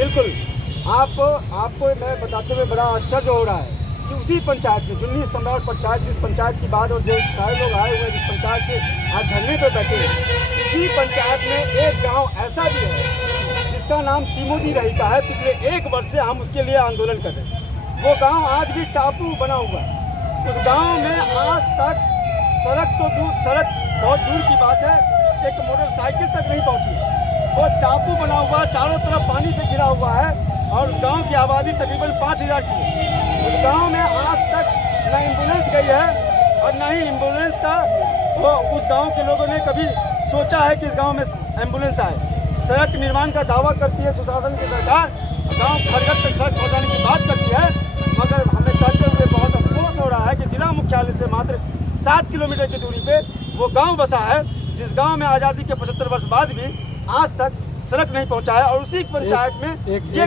बिल्कुल। आपको मैं बताते हुए बड़ा आश्चर्य हो रहा है कि उसी पंचायत में जुन्नी सम्राट पंचायत, जिस पंचायत की बात और जो सारे लोग आए हुए हैं जिस पंचायत से आज धरने पे बैठे हैं, इसी पंचायत में एक गांव ऐसा भी है जिसका नाम सीमोदी रही का है। पिछले 1 वर्ष से हम उसके लिए आंदोलन कर रहे हैं। वो गांव आज भी टापू बना हुआ है। उस गांव में आज तक सड़क बहुत दूर की बात है, एक मोटरसाइकिल तक नहीं पहुंची। वो टापू बना हुआ, चारों तरफ पानी से घिरा हुआ है और गांव की आबादी तकरीबन 5000 की है। उस गांव में आज तक न एम्बुलेंस गई है और न ही एम्बुलेंस का उस गांव के लोगों ने कभी सोचा है कि इस गांव में एम्बुलेंस आए। सड़क निर्माण का दावा करती है सुशासन की सरकार, गांव घर घर तक सड़क पहुँचाने की बात करती है, मगर हमें कहते हुए बहुत अफसोस हो रहा है कि जिला मुख्यालय से मात्र 7 किलोमीटर की दूरी पे वो गाँव बसा है, जिस गाँव में आज़ादी के 75 वर्ष बाद भी आज तक सड़क नहीं पहुंचा है। और उसी पंचायत में ये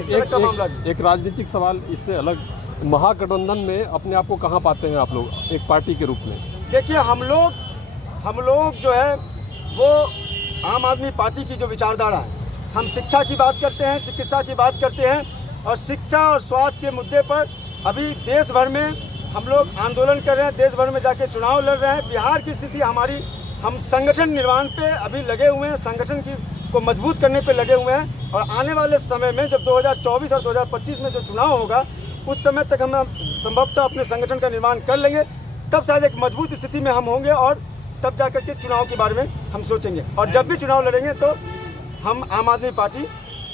सड़क का मामला भी। एक राजनीतिक सवाल इससे अलग, महागठबंधन में अपने आप को कहाँ पाते हैं आप लोग एक पार्टी के रूप में? देखिए, हम लोग जो है वो आम आदमी पार्टी की जो विचारधारा है, हम शिक्षा की बात करते हैं, चिकित्सा की बात करते हैं और शिक्षा और स्वास्थ्य के मुद्दे पर अभी देश भर में हम लोग आंदोलन कर रहे हैं, देश भर में जाके चुनाव लड़ रहे हैं। बिहार की स्थिति हमारी, हम संगठन निर्माण पे अभी लगे हुए हैं, संगठन को मजबूत करने पे लगे हुए हैं और आने वाले समय में जब 2024 और 2025 में जो चुनाव होगा उस समय तक हम संभवतः अपने संगठन का निर्माण कर लेंगे। तब शायद एक मजबूत स्थिति में हम होंगे और तब जाकर के चुनाव के बारे में हम सोचेंगे। और जब भी चुनाव लड़ेंगे तो हम आम आदमी पार्टी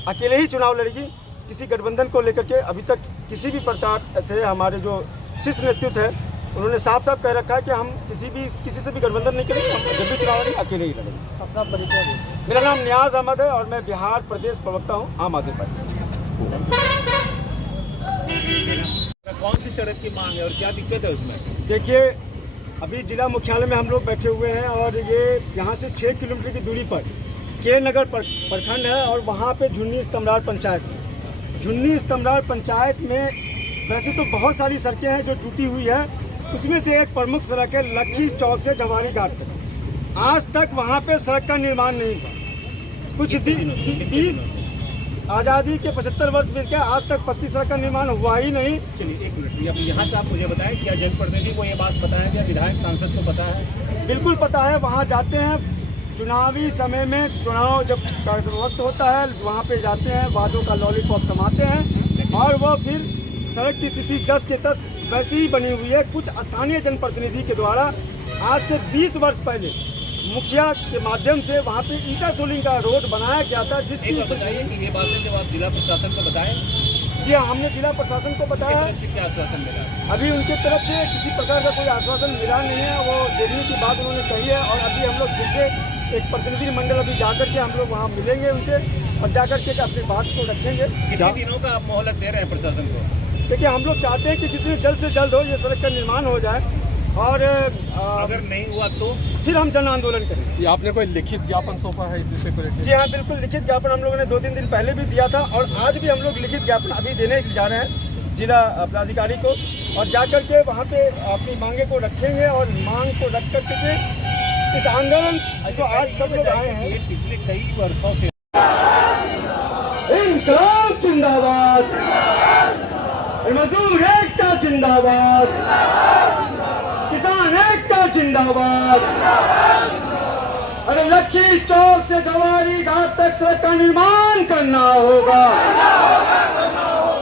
अकेले ही चुनाव लड़ेगी, किसी गठबंधन को लेकर के अभी तक किसी भी प्रकार से हमारे जो शीर्ष नेतृत्व है उन्होंने साफ कह रखा है कि हम किसी से भी गठबंधन नहीं करेंगे, हम जब भी चुनाव लड़ेंगे अकेले ही लड़ेंगे। अपना परिचय? मेरा नाम नियाज अहमद है और मैं बिहार प्रदेश प्रवक्ता हूँ आम आदमी पार्टी। कौन सी सड़क की मांग है और क्या दिक्कत है उसमें? देखिए, अभी जिला मुख्यालय में हम लोग बैठे हुए हैं और ये यहाँ से 6 किलोमीटर की दूरी पर के नगर प्रखंड है और वहाँ पे झुन्नी स्तम्भरार पंचायत है। झुन्नी स्तम्भरार पंचायत में वैसे तो बहुत सारी सड़कें हैं जो टूटी हुई है, उसमें से एक प्रमुख सड़क है लक्खी चौक से जवारी घाट तक। आज तक वहाँ पे सड़क का निर्माण नहीं हुआ। कुछ आज़ादी के 75 वर्ष बीत गए, आज तक पक्की सड़क का निर्माण हुआ ही नहीं। चलिए 1 मिनट, अब यहाँ से आप मुझे बताएं, क्या जनप्रतिनिधि को ये बात पता है, क्या विधायक सांसद को पता है? बिल्कुल पता है, वहाँ जाते हैं चुनावी समय में, चुनाव जब वक्त होता है वहाँ पे जाते हैं, वादों का लॉलीपॉप थमाते हैं और वो फिर सड़क की स्थिति जस के तस वैसी ही बनी हुई है। कुछ स्थानीय जनप्रतिनिधि के द्वारा आज से 20 वर्ष पहले मुखिया के माध्यम से वहाँ पे ईटा सोलिंग का रोड बनाया गया था, जिसकी ये बातें जब आप जिला प्रशासन को बताएं? जी हाँ, हमने जिला प्रशासन को बताया है। क्या आश्वासन मिला? अभी उनकी तरफ से किसी प्रकार का कोई आश्वासन मिला नहीं है, वो देखने की बात उन्होंने कही है और अभी हम लोग फिर से एक प्रतिनिधि मंडल अभी जाकर के हम लोग वहाँ मिलेंगे उनसे और जाकर के अपनी बात को रखेंगे। कितने दिनों का आप मोहलत दे रहे हैं प्रशासन को? देखिए, हम लोग चाहते हैं कि जितने जल्द से जल्द हो ये सड़क का निर्माण हो जाए और अगर नहीं हुआ तो फिर हम जन आंदोलन करेंगे। ये आपने कोई लिखित ज्ञापन सौंपा है इस विषय को लेकर? जी हाँ, बिल्कुल लिखित ज्ञापन हम लोगों ने 2-3 दिन पहले भी दिया था और आज भी हम लोग लिखित ज्ञापन अभी देने जा रहे हैं जिला पदाधिकारी को और जाकर के वहाँ पे अपनी मांगे को रखेंगे और मांग को रख करके इस आंदोलन को आज सब लोग आए हैं। पिछले कई वर्षों से इंकलाब जिंदाबाद, मजदूर एकता जिंदाबाद, किसान एकता जिंदाबाद। अरे लक्खी चौक से जवारी घाट तक सड़क का निर्माण करना होगा।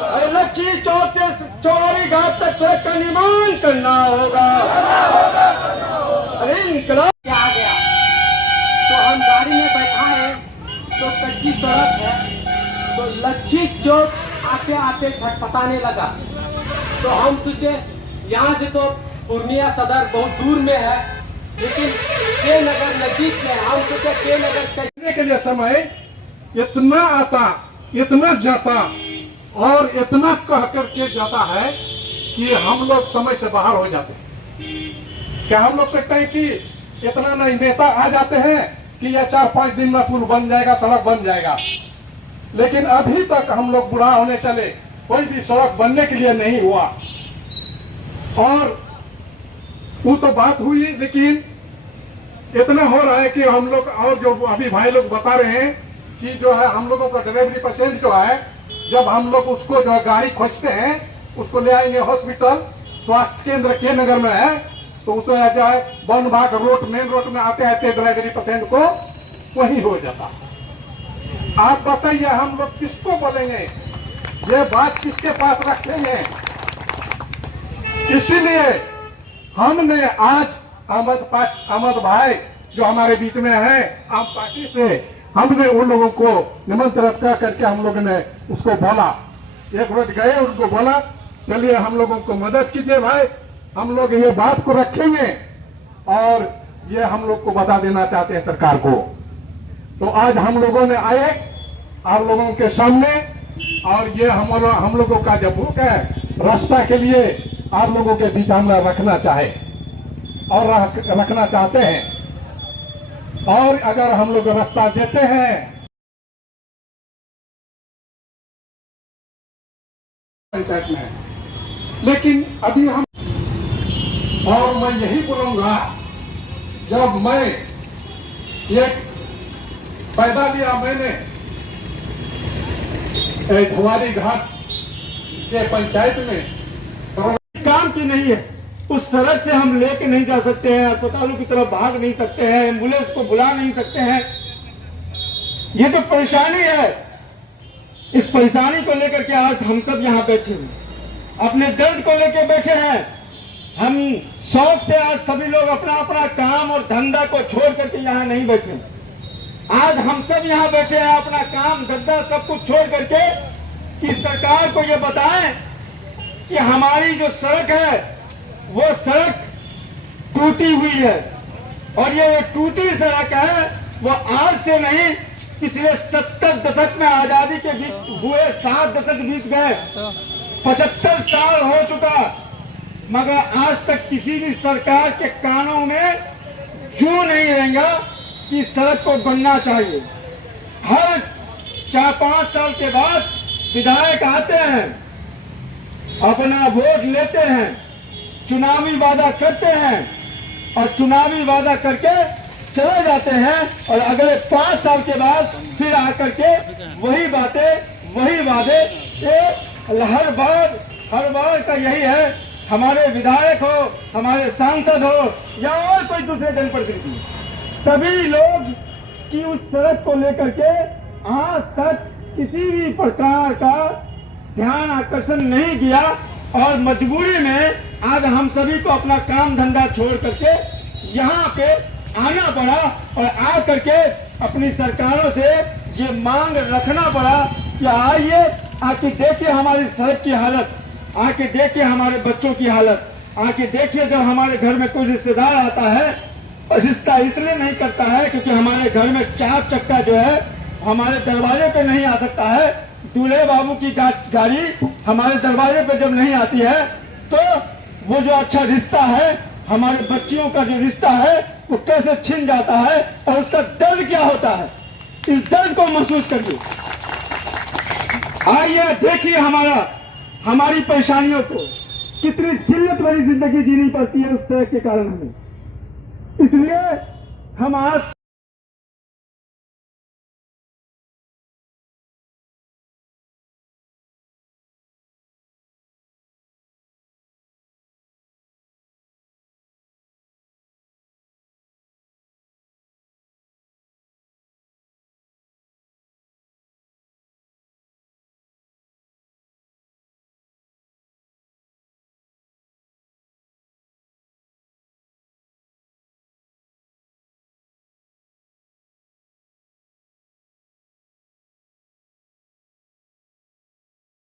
अरे लक्खी चौक से जवारी घाट तक सड़क का निर्माण करना होगा। अरे इंकलाब आ गया तो हम गाड़ी में बैठा है तो कच्ची सड़क है तो लक्खी चौक आते आते छटपटाने लगा तो हम सोचे यहाँ से तो पूर्णिया सदर बहुत दूर में है लेकिन के नगर नजीक में, हम सोचे के नगर करने के लिए समय इतना आता, इतना जाता और इतना कह करके जाता है कि हम लोग समय से बाहर हो जाते हैं। क्या हम लोग सकते हैं कि इतना नहीं, नेता आ जाते हैं कि यह 4-5 दिन में पुल बन जाएगा, सड़क बन जाएगा, लेकिन अभी तक हम लोग बुढ़ा होने चले कोई भी सड़क बनने के लिए नहीं हुआ। और वो तो बात हुई लेकिन इतना हो रहा है कि हम लोग और जो अभी भाई लोग बता रहे हैं कि जो है हम लोगों का डिलीवरी पेशेंट जो है, जब हम लोग उसको जो है गाड़ी खोजते हैं, उसको ले आएंगे हॉस्पिटल, स्वास्थ्य केंद्र के नगर में है, तो उसमें जो है वन भाग रोड मेन रोड में आते आते डिलीवरी पेशेंट को वही हो जाता। आप बताइए हम लोग किसको बोलेंगे, ये बात किसके पास रखेंगे? इसीलिए हमने आज अहमद भाई जो हमारे बीच में है आम पार्टी से, हमने उन लोगों को निमंत्रित कर करके हम लोगों ने उसको बोला, एक रोज गए उनको बोला चलिए हम लोगों को मदद कीजिए भाई, हम लोग ये बात को रखेंगे और ये हम लोग को बता देना चाहते हैं सरकार को। तो आज हम लोगों ने आए आप लोगों के सामने, और ये हम लोगों का जो भूख है रास्ता के लिए आप लोगों के बीच हम रखना चाहे और रखना चाहते हैं, और अगर हम लोग रास्ता देते हैं पंचायत में, लेकिन अभी हम, और मैं यही बोलूंगा, जब मैं एक पैदा लिया मैंने धुआरी घाट के पंचायत में, काम की नहीं है, उस सड़क से हम लेके नहीं जा सकते हैं, अस्पतालों की तरफ भाग नहीं सकते हैं, एम्बुलेंस को बुला नहीं सकते हैं। ये तो परेशानी है। इस परेशानी को लेकर के आज हम सब यहाँ बैठे हैं, अपने दर्द को लेकर बैठे हैं। हम शौक से आज सभी लोग अपना अपना काम और धंधा को छोड़ करके यहाँ नहीं बैठे। आज हम सब यहाँ बैठे हैं अपना काम धंधा सब कुछ छोड़ करके, कि सरकार को ये बताएं कि हमारी जो सड़क है वो सड़क टूटी हुई है, और ये टूटी सड़क है वो आज से नहीं, पिछले 70 दशक में आजादी के हुए 7 दशक बीत गए, 75 साल हो चुका, मगर आज तक किसी भी सरकार के कानों में जू नहीं रहेगा कि सड़क को बनना चाहिए। हर 4-5 साल के बाद विधायक आते हैं, अपना वोट लेते हैं, चुनावी वादा करते हैं और चुनावी वादा करके चले जाते हैं, और अगले 5 साल के बाद फिर आकर के वही बातें वही वादे। हर बार का यही है, हमारे विधायक हो, हमारे सांसद हो या और कोई दूसरे जनप्रतिनिधि, सभी लोग की उस सड़क को लेकर के आज तक किसी भी प्रकार का ध्यान आकर्षण नहीं किया, और मजबूरी में आज हम सभी को अपना काम धंधा छोड़ करके यहाँ पे आना पड़ा, और आ करके अपनी सरकारों से ये मांग रखना पड़ा कि आइए आके देखिए हमारी सड़क की हालत, आके देखिए हमारे बच्चों की हालत, आके देखिए जब हमारे घर में कोई रिश्तेदार आता है, और रिश्ता इसलिए नहीं करता है क्योंकि हमारे घर में 4 चक्का जो है हमारे दरवाजे पे नहीं आ सकता है, दूल्हे बाबू की गाड़ी हमारे दरवाजे पे जब नहीं आती है, तो वो जो अच्छा रिश्ता है, हमारे बच्चियों का जो रिश्ता है वो कैसे छिन जाता है, और उसका दर्द क्या होता है, इस दर्द को महसूस करिए। आइए देखिए हमारी परेशानियों को, कितनी जिल्लत भरी जिंदगी जीनी पड़ती है उस तरह के कारण हमें। इसलिए हम आज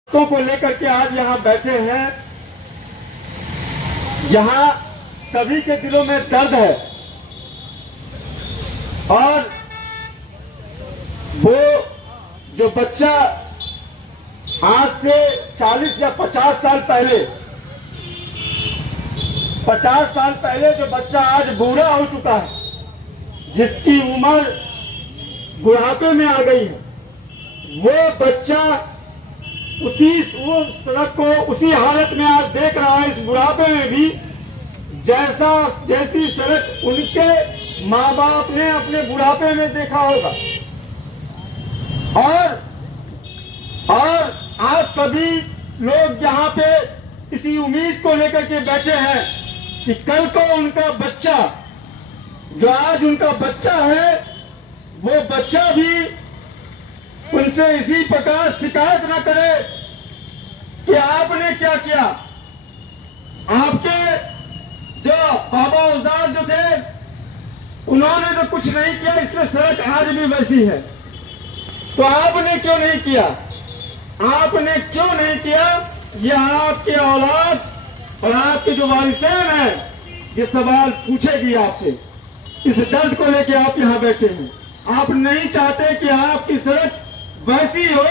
को लेकर के आज यहाँ बैठे हैं, यहाँ सभी के दिलों में दर्द है, और वो जो बच्चा आज से 40 या 50 साल पहले, 50 साल पहले जो बच्चा आज बूढ़ा हो चुका है, जिसकी उम्र बुढ़ापे में आ गई है, वो बच्चा वो सड़क को उसी हालत में आज देख रहा है, इस बुढ़ापे में भी, जैसी सड़क उनके माँ बाप ने अपने बुढ़ापे में देखा होगा। और आज सभी लोग यहाँ पे इसी उम्मीद को लेकर के बैठे हैं कि कल को उनका बच्चा, जो आज उनका बच्चा है, वो बच्चा भी उनसे इसी प्रकार शिकायत न करे कि आपने क्या किया। आपके जो बाबा उजदार जो थे, उन्होंने तो कुछ नहीं किया, इसमें सड़क आज भी वैसी है। तो आपने क्यों नहीं किया? आपने क्यों नहीं किया? ये आपके औलाद और आपके जो वारिसैन हैं, ये सवाल पूछेगी आपसे। इस दर्द को लेके आप यहाँ बैठे हैं। आप नहीं चाहते कि आपकी सड़क वैसी हो,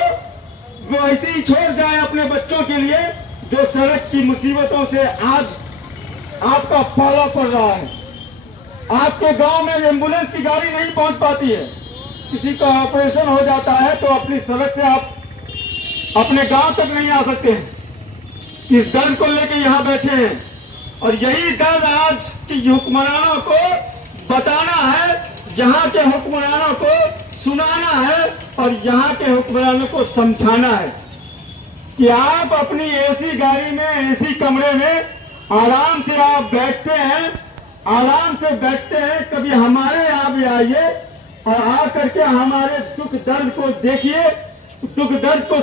वो ऐसी ही छोड़ जाए अपने बच्चों के लिए, जो सड़क की मुसीबतों से आज आपका पाला पड़ रहा है। आपके गांव में एम्बुलेंस की गाड़ी नहीं पहुंच पाती है, किसी का ऑपरेशन हो जाता है तो अपनी सड़क से आप अपने गांव तक नहीं आ सकते हैं। इस दर्द को लेके यहाँ बैठे हैं और यही दर्द आज की हुक्मरानों को बताना है, यहाँ के हुक्मरानों को सुनाना है और यहाँ के हुक्मरानों को समझाना है कि आप अपनी एसी गाड़ी में, एसी कमरे में आराम से आप बैठते हैं, आराम से बैठते हैं। कभी हमारे यहाँ भी आइए और आकर के हमारे दुख दर्द को देखिए, दुख दर्द को